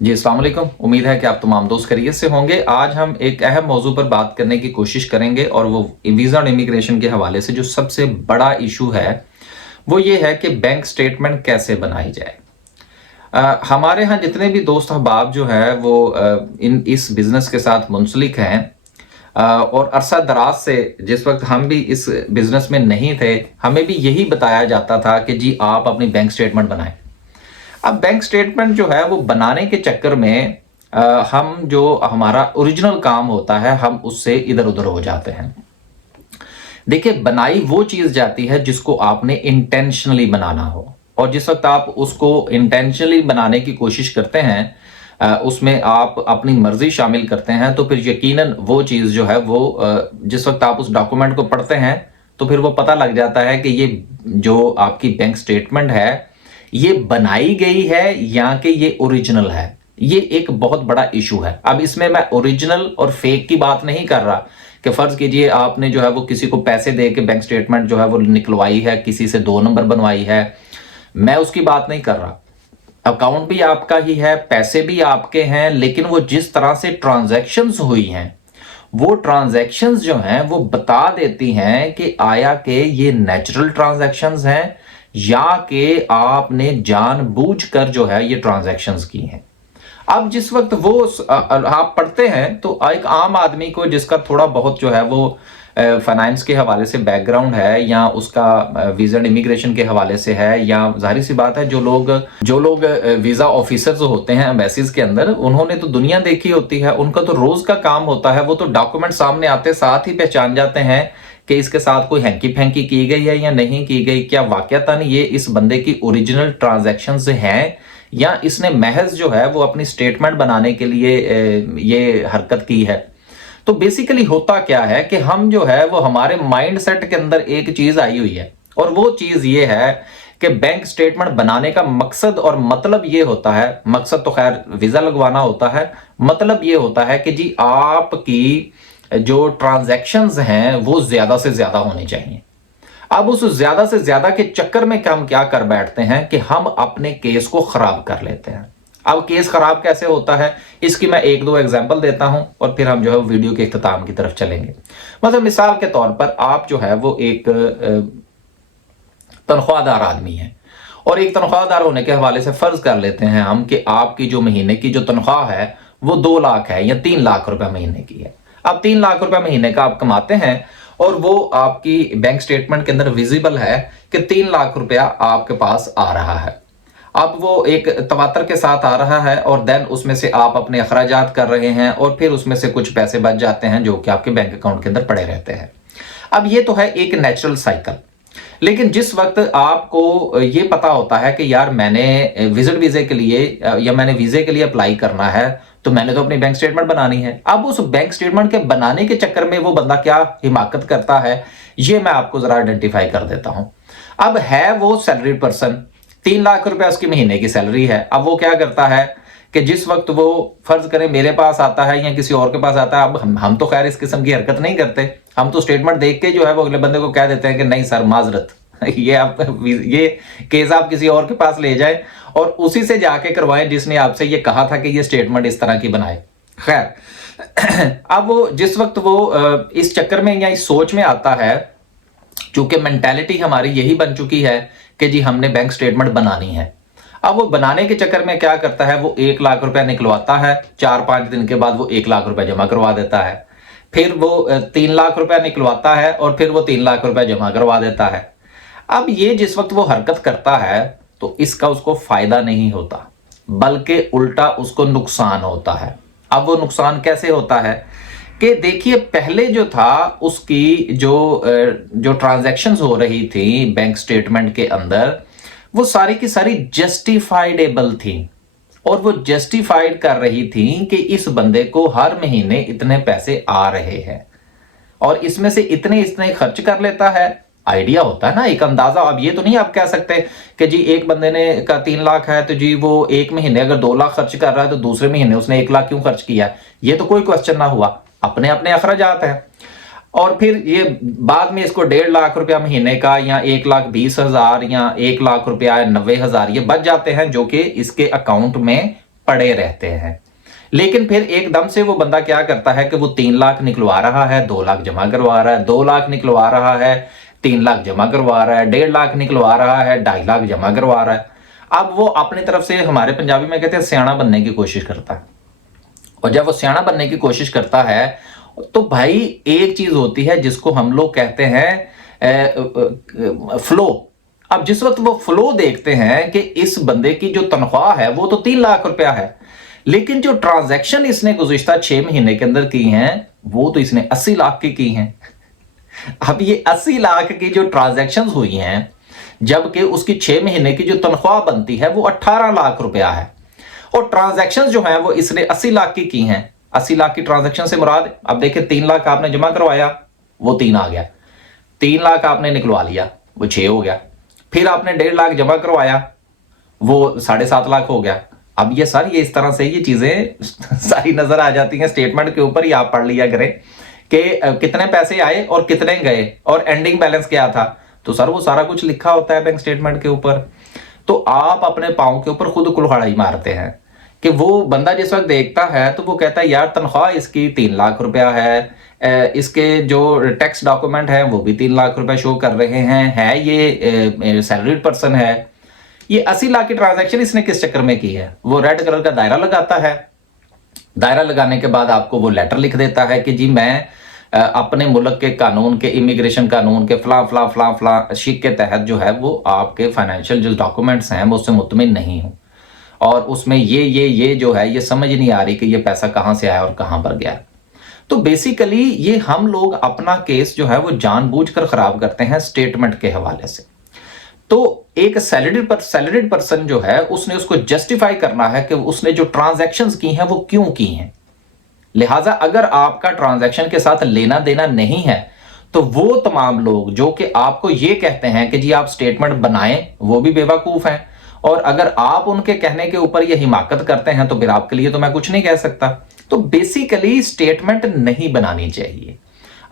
जी, अस्सलाम वालेकुम। उम्मीद है कि आप तमाम दोस्त खैरियत से होंगे। आज हम एक अहम मौजू पर बात करने की कोशिश करेंगे और वो वीज़ा और इमिग्रेशन के हवाले से जो सबसे बड़ा इशू है, वो ये है कि बैंक स्टेटमेंट कैसे बनाई जाए। हमारे यहाँ जितने भी दोस्त अहबाब जो हैं वो इस बिज़नेस के साथ मुंसलिक हैं और अरसा दराज से जिस वक़्त हम भी इस बिज़नेस में नहीं थे, हमें भी यही बताया जाता था कि जी आप अपनी बैंक स्टेटमेंट बनाएँ। अब बैंक स्टेटमेंट जो है वो बनाने के चक्कर में हम जो हमारा ओरिजिनल काम होता है हम उससे इधर उधर हो जाते हैं। देखिए, बनाई वो चीज जाती है जिसको आपने इंटेंशनली बनाना हो, और जिस वक्त आप उसको इंटेंशनली बनाने की कोशिश करते हैं, उसमें आप अपनी मर्जी शामिल करते हैं, तो फिर यकीनन वो चीज जो है वो जिस वक्त आप उस डॉक्यूमेंट को पढ़ते हैं तो फिर वो पता लग जाता है कि ये जो आपकी बैंक स्टेटमेंट है ये बनाई गई है या कि ये ओरिजिनल है। ये एक बहुत बड़ा इशू है। अब इसमें मैं ओरिजिनल और फेक की बात नहीं कर रहा कि फर्ज कीजिए आपने जो है वो किसी को पैसे दे के बैंक स्टेटमेंट जो है वो निकलवाई है, किसी से 2 नंबर बनवाई है, मैं उसकी बात नहीं कर रहा। अकाउंट भी आपका ही है, पैसे भी आपके हैं, लेकिन वो जिस तरह से ट्रांजैक्शंस हुई हैं वो ट्रांजैक्शंस जो हैं वो बता देती हैं कि आया कि ये नेचुरल ट्रांजैक्शंस हैं या कि आपने जानबूझकर जो है ये ट्रांजैक्शंस की हैं। अब जिस वक्त वो आप पढ़ते हैं तो एक आम आदमी को जिसका थोड़ा बहुत जो है वो फाइनेंस के हवाले से बैकग्राउंड है या उसका वीजा एंड इमिग्रेशन के हवाले से है, या जाहिर सी बात है जो लोग वीजा ऑफिसर्स होते हैं एम्बेसीज के अंदर, उन्होंने तो दुनिया देखी होती है। उनका तो रोज का काम होता है, वो तो डॉक्यूमेंट सामने आते साथ ही पहचान जाते हैं कि इसके साथ कोई हैंकी फैंकी की गई है या नहीं की गई, क्या वाकयातन ये इस बंदे की ओरिजिनल ट्रांजैक्शंस हैं या इसने महज जो है वो अपनी स्टेटमेंट बनाने के लिए ये हरकत की है। तो बेसिकली होता क्या है कि हम जो है वो हमारे माइंड सेट के अंदर एक चीज आई हुई है, और वो चीज ये है कि बैंक स्टेटमेंट बनाने का मकसद और मतलब ये होता है, मकसद तो खैर वीजा लगवाना होता है, मतलब ये होता है कि जी आपकी जो ट्रांजैक्शंस हैं वो ज्यादा से ज्यादा होनी चाहिए। अब उस ज्यादा से ज्यादा के चक्कर में हम क्या कर बैठते हैं कि हम अपने केस को खराब कर लेते हैं। अब केस खराब कैसे होता है इसकी मैं एक दो एग्जांपल देता हूं और फिर हम जो है वीडियो के इख्तिताम की तरफ चलेंगे। मतलब मिसाल के तौर पर आप जो है वो एक तनख्वाहदार आदमी है, और एक तनख्वाहदार होने के हवाले से फर्ज कर लेते हैं हम कि आपकी जो महीने की जो तनख्वाह है वो 2 लाख है या 3 लाख रुपए महीने की है। अब 3 लाख रुपए महीने का आप कमाते हैं और वो आपकी बैंक स्टेटमेंट के अंदर विजिबल है कि 3 लाख रुपया आपके पास आ रहा है। अब वो एक तवातर के साथ आ रहा है और देन उसमें से आप अपने अखराजात कर रहे हैं और फिर उसमें से कुछ पैसे बच जाते हैं जो कि आपके बैंक अकाउंट के अंदर पड़े रहते हैं। अब ये तो है एक नेचुरल साइकिल। लेकिन जिस वक्त आपको ये पता होता है कि यार मैंने विजिट वीजे के लिए या मैंने वीजे के लिए अप्लाई करना है, तो मैंने तो अपनी बैंक स्टेटमेंट बनानी है। अब उस बैंक स्टेटमेंट के बनाने के चक्कर में वो बंदा क्या हिमाकत करता है, ये मैं आपको जरा आइडेंटिफाई कर देता हूं। अब है वो सैलरी पर्सन, 3 लाख रुपया उसकी महीने की सैलरी है। अब वो क्या करता है कि जिस वक्त वो फर्ज करें मेरे पास आता है या किसी और के पास आता है, अब हम तो खैर इस किस्म की हरकत नहीं करते, हम तो स्टेटमेंट देख के जो है वो अगले बंदे को कह देते हैं कि नहीं सर माजरत ये केस आप किसी और के पास ले जाए और उसी से जाके करवाएं जिसने आपसे ये कहा था कि ये स्टेटमेंट इस तरह की बनाए। खैर अब वो जिस वक्त वो इस चक्कर में या इस सोच में आता है, चूंकि मेंटालिटी हमारी यही बन चुकी है कि जी हमने बैंक स्टेटमेंट बनानी है। अब वो बनाने के चक्कर में क्या करता है, वो 1 लाख रुपया निकलवाता है, 4-5 दिन के बाद वो 1 लाख रुपया जमा करवा देता है, फिर वो 3 लाख रुपया निकलवाता है और फिर वो 3 लाख रुपया जमा करवा देता है। अब ये जिस वक्त वो हरकत करता है तो इसका उसको फायदा नहीं होता, बल्कि उल्टा उसको नुकसान होता है। अब वो नुकसान कैसे होता है कि देखिए, पहले जो था उसकी जो ट्रांजैक्शंस हो रही थी बैंक स्टेटमेंट के अंदर, वो सारी की सारी जस्टिफाइडेबल थी, और वो जस्टिफाइड कर रही थी कि इस बंदे को हर महीने इतने पैसे आ रहे हैं और इसमें से इतने इतने खर्च कर लेता है। आइडिया होता है ना, एक अंदाजा। अब ये तो नहीं आप कह सकते कि जी एक बंदे ने का 3 लाख है तो जी वो एक महीने अगर 2 लाख खर्च कर रहा है तो दूसरे महीने उसने 1 लाख क्यों खर्च किया। ये तो कोई क्वेश्चन ना हुआ, अपने अपने अखराजात हैं। और फिर ये बाद में इसको 1.5 लाख रुपया महीने का या 1,20,000 या 1 लाख रुपया 90,000 ये बच जाते हैं जो कि इसके अकाउंट में पड़े रहते हैं। लेकिन फिर एकदम से वो बंदा क्या करता है कि वो 3 लाख निकलवा रहा है, 2 लाख जमा करवा रहा है, 2 लाख निकलवा रहा है, 3 लाख जमा करवा रहा है, 1.5 लाख निकलवा रहा है, 2.5 लाख जमा करवा रहा है। अब वो अपनी तरफ से, हमारे पंजाबी में कहते हैं, सियाना बनने की कोशिश करता है। और जब वो सियाना बनने की कोशिश करता है तो भाई एक चीज होती है जिसको हम लोग कहते हैं फ्लो। अब जिस वक्त वो फ्लो देखते हैं कि इस बंदे की जो तनख्वाह है वो तो 3 लाख रुपया है, लेकिन जो ट्रांजैक्शन इसने गुज़िश्ता 6 महीने के अंदर की हैं वो तो इसने 80 लाख की हैं। अब ये 80 लाख की जो ट्रांजैक्शंस हुई हैं, जबकि उसकी 6 महीने की जो तनख्वाह बनती है वो 18 लाख रुपया है, और ट्रांजैक्शंस जो हैं वो इसने 80 लाख की हैं। 80 लाख की ट्रांजैक्शन से मुराद, अब देखिए 3 लाख आपने जमा करवाया, वो 3 आ गया, 3 लाख आपने निकलवा लिया, वो 6 हो गया, फिर आपने 1.5 लाख जमा करवाया, वो 7.5 लाख हो गया। अब ये सर, ये इस तरह से ये चीजें सारी नजर आ जाती हैं स्टेटमेंट के ऊपर ही, आप पढ़ लिया करें कि कितने पैसे आए और कितने गए और एंडिंग बैलेंस क्या था। तो सर वो सारा कुछ लिखा होता है बैंक स्टेटमेंट के ऊपर। तो आप अपने पांव के ऊपर खुद कुल्हाड़ी मारते हैं कि वो बंदा जिस वक्त देखता है तो वो कहता है यार तनख्वाह इसकी 3 लाख रुपया है, इसके जो टैक्स डॉक्यूमेंट है वो भी 3 लाख रुपया शो कर रहे हैं, है ये सैलरीड पर्सन है। ये 80 लाख की ट्रांजैक्शन इसने किस चक्कर में की है? वो रेड कलर का दायरा लगाता है, दायरा लगाने के बाद आपको वो लेटर लिख देता है कि जी मैं अपने मुल्क के कानून के, इमिग्रेशन कानून के फला फला फला फला शिक के तहत जो है वो आपके फाइनेंशियल जो डॉक्यूमेंट्स हैं वो उससे मुतमिन नहीं हूं, और उसमें ये जो है ये समझ नहीं आ रही कि ये पैसा कहां से आया और कहां पर गया। तो बेसिकली ये हम लोग अपना केस जो है वो जानबूझकर खराब करते हैं स्टेटमेंट के हवाले से। तो एक सैलरीड पर्सन जो है उसने उसको जस्टिफाई करना है कि उसने जो ट्रांजैक्शंस की हैं वो क्यों की हैं। लिहाजा अगर आपका ट्रांजैक्शन के साथ लेना देना नहीं है तो वो तमाम लोग जो कि आपको ये कहते हैं कि जी आप स्टेटमेंट बनाएं, वो भी बेवकूफ हैं। और अगर आप उनके कहने के ऊपर ये हिमाकत करते हैं तो फिर आपके लिए तो मैं कुछ नहीं कह सकता। तो बेसिकली स्टेटमेंट नहीं बनानी चाहिए।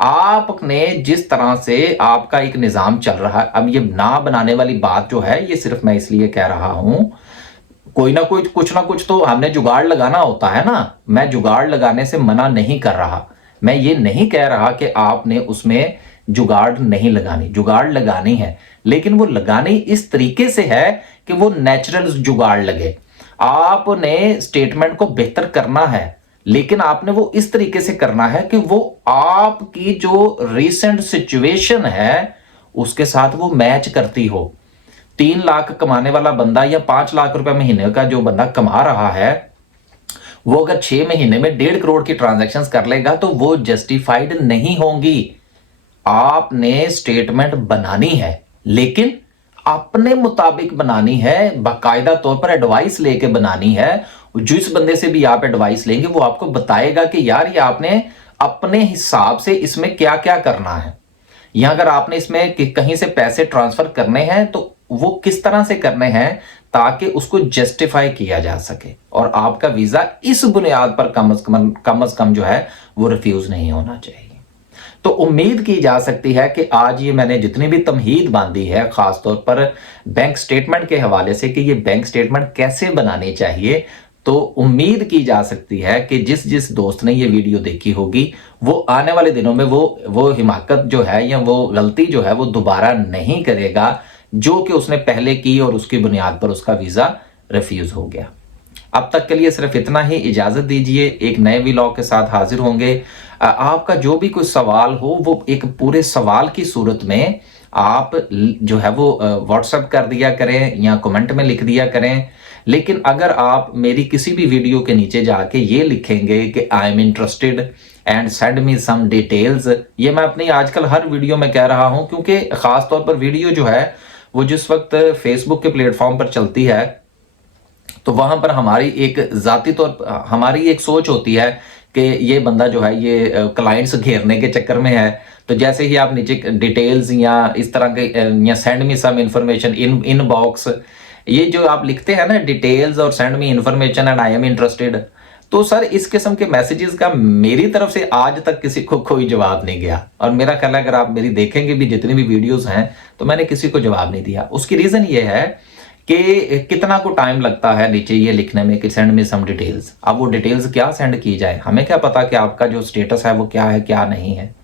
आपने जिस तरह से आपका एक निजाम चल रहा है, अब ये ना बनाने वाली बात जो है ये सिर्फ मैं इसलिए कह रहा हूं, कोई ना कोई कुछ ना कुछ तो हमने जुगाड़ लगाना होता है ना। मैं जुगाड़ लगाने से मना नहीं कर रहा, मैं ये नहीं कह रहा कि आपने उसमें जुगाड़ नहीं लगानी, जुगाड़ लगानी है, लेकिन वो लगानी इस तरीके से है कि वो नेचुरल जुगाड़ लगे। आपने स्टेटमेंट को बेहतर करना है, लेकिन आपने वो इस तरीके से करना है कि वो आपकी जो रिसेंट सिचुएशन है उसके साथ वो मैच करती हो। 3 लाख कमाने वाला बंदा या 5 लाख रुपए महीने का जो बंदा कमा रहा है, वो अगर 6 महीने में 1.5 करोड़ की ट्रांजैक्शंस कर लेगा तो वो जस्टिफाइड नहीं होंगी। आपने स्टेटमेंट बनानी है, लेकिन अपने मुताबिक बनानी है, बाकायदा तौर पर एडवाइस लेके बनानी है। जिस बंदे से भी आप एडवाइस लेंगे वो आपको बताएगा कि यार ये आपने अपने हिसाब से इसमें क्या क्या करना है, या अगर आपने इसमें कहीं से पैसे ट्रांसफर करने हैं तो वो किस तरह से करने हैं ताकि उसको जस्टिफाई किया जा सके, और आपका वीजा इस बुनियाद पर कम अज कम जो है वो रिफ्यूज नहीं होना चाहिए। तो उम्मीद की जा सकती है कि आज ये मैंने जितनी भी तमहीद बांधी है खासतौर पर बैंक स्टेटमेंट के हवाले से कि ये बैंक स्टेटमेंट कैसे बनानी चाहिए, तो उम्मीद की जा सकती है कि जिस जिस दोस्त ने ये वीडियो देखी होगी वो आने वाले दिनों में वो हिमाकत जो है या वो गलती जो है वो दोबारा नहीं करेगा जो कि उसने पहले की और उसकी बुनियाद पर उसका वीजा रिफ्यूज हो गया। अब तक के लिए सिर्फ इतना ही, इजाजत दीजिए, एक नए व्लॉग के साथ हाजिर होंगे। आपका जो भी कोई सवाल हो वो एक पूरे सवाल की सूरत में आप जो है वो व्हाट्सएप कर दिया करें या कमेंट में लिख दिया करें। लेकिन अगर आप मेरी किसी भी वीडियो के नीचे जाके ये लिखेंगे कि I am interested and send me some details, ये मैं अपनी आजकल हर वीडियो में कह रहा हूं, क्योंकि खास तौर पर वीडियो जो है वो जिस वक्त फेसबुक के प्लेटफॉर्म पर चलती है तो वहां पर हमारी एक जाती तौर पर हमारी एक सोच होती है कि ये बंदा जो है ये क्लाइंट्स घेरने के चक्कर में है। तो जैसे ही आप नीचे डिटेल्स या इस तरह के या send me some information inbox, ये जो आप लिखते हैं ना डिटेल्स और send me information and I am interested, तो सर इस किस्म के मैसेजेस का मेरी तरफ से आज तक किसी को कोई जवाब नहीं गया। और मेरा ख्याल है अगर आप मेरी देखेंगे भी जितनी भी वीडियोस हैं तो मैंने किसी को जवाब नहीं दिया। उसकी रीजन ये है कि कितना को टाइम लगता है नीचे ये लिखने में कि सेंड मी सम डिटेल्स। अब वो डिटेल्स क्या सेंड की जाए, हमें क्या पता कि आपका जो स्टेटस है वो क्या है क्या नहीं है।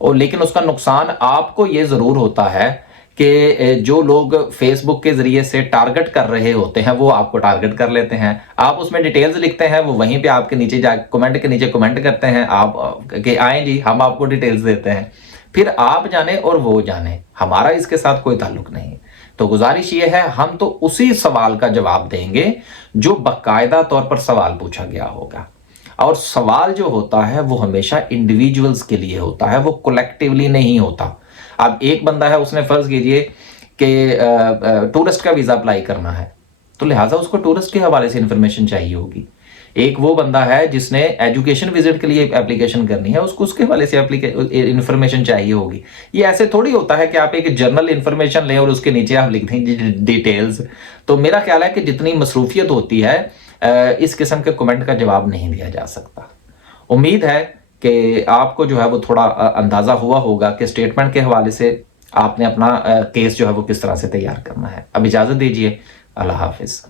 और लेकिन उसका नुकसान आपको ये ज़रूर होता है कि जो लोग फेसबुक के ज़रिए से टारगेट कर रहे होते हैं वो आपको टारगेट कर लेते हैं। आप उसमें डिटेल्स लिखते हैं, वो वहीं पे आपके नीचे जा कमेंट के नीचे कमेंट करते हैं आप कि आए जी हम आपको डिटेल्स देते हैं। फिर आप जाने और वो जाने, हमारा इसके साथ कोई ताल्लुक नहीं। तो गुजारिश ये है, हम तो उसी सवाल का जवाब देंगे जो बाकायदा तौर पर सवाल पूछा गया होगा। और सवाल जो होता है वो हमेशा इंडिविजुअल्स के लिए होता है, वो कलेक्टिवली नहीं होता। अब एक बंदा है, उसने फर्ज कीजिए कि टूरिस्ट का वीज़ा अप्लाई करना है, तो लिहाजा उसको टूरिस्ट के हवाले से इंफॉर्मेशन चाहिए होगी। एक वो बंदा है जिसने एजुकेशन विजिट के लिए एप्लीकेशन करनी है, उसको उसके हवाले से इंफॉर्मेशन चाहिए होगी। ये ऐसे थोड़ी होता है कि आप एक जनरल इंफॉर्मेशन लें और उसके नीचे आप लिख दें डिटेल्स। तो मेरा ख्याल है कि जितनी मसरूफियत होती है इस किस्म के कमेंट का जवाब नहीं दिया जा सकता। उम्मीद है कि आपको जो है वो थोड़ा अंदाज़ा हुआ होगा कि स्टेटमेंट के हवाले से आपने अपना केस जो है वो किस तरह से तैयार करना है। अब इजाज़त दीजिए, अल्लाह हाफिज़।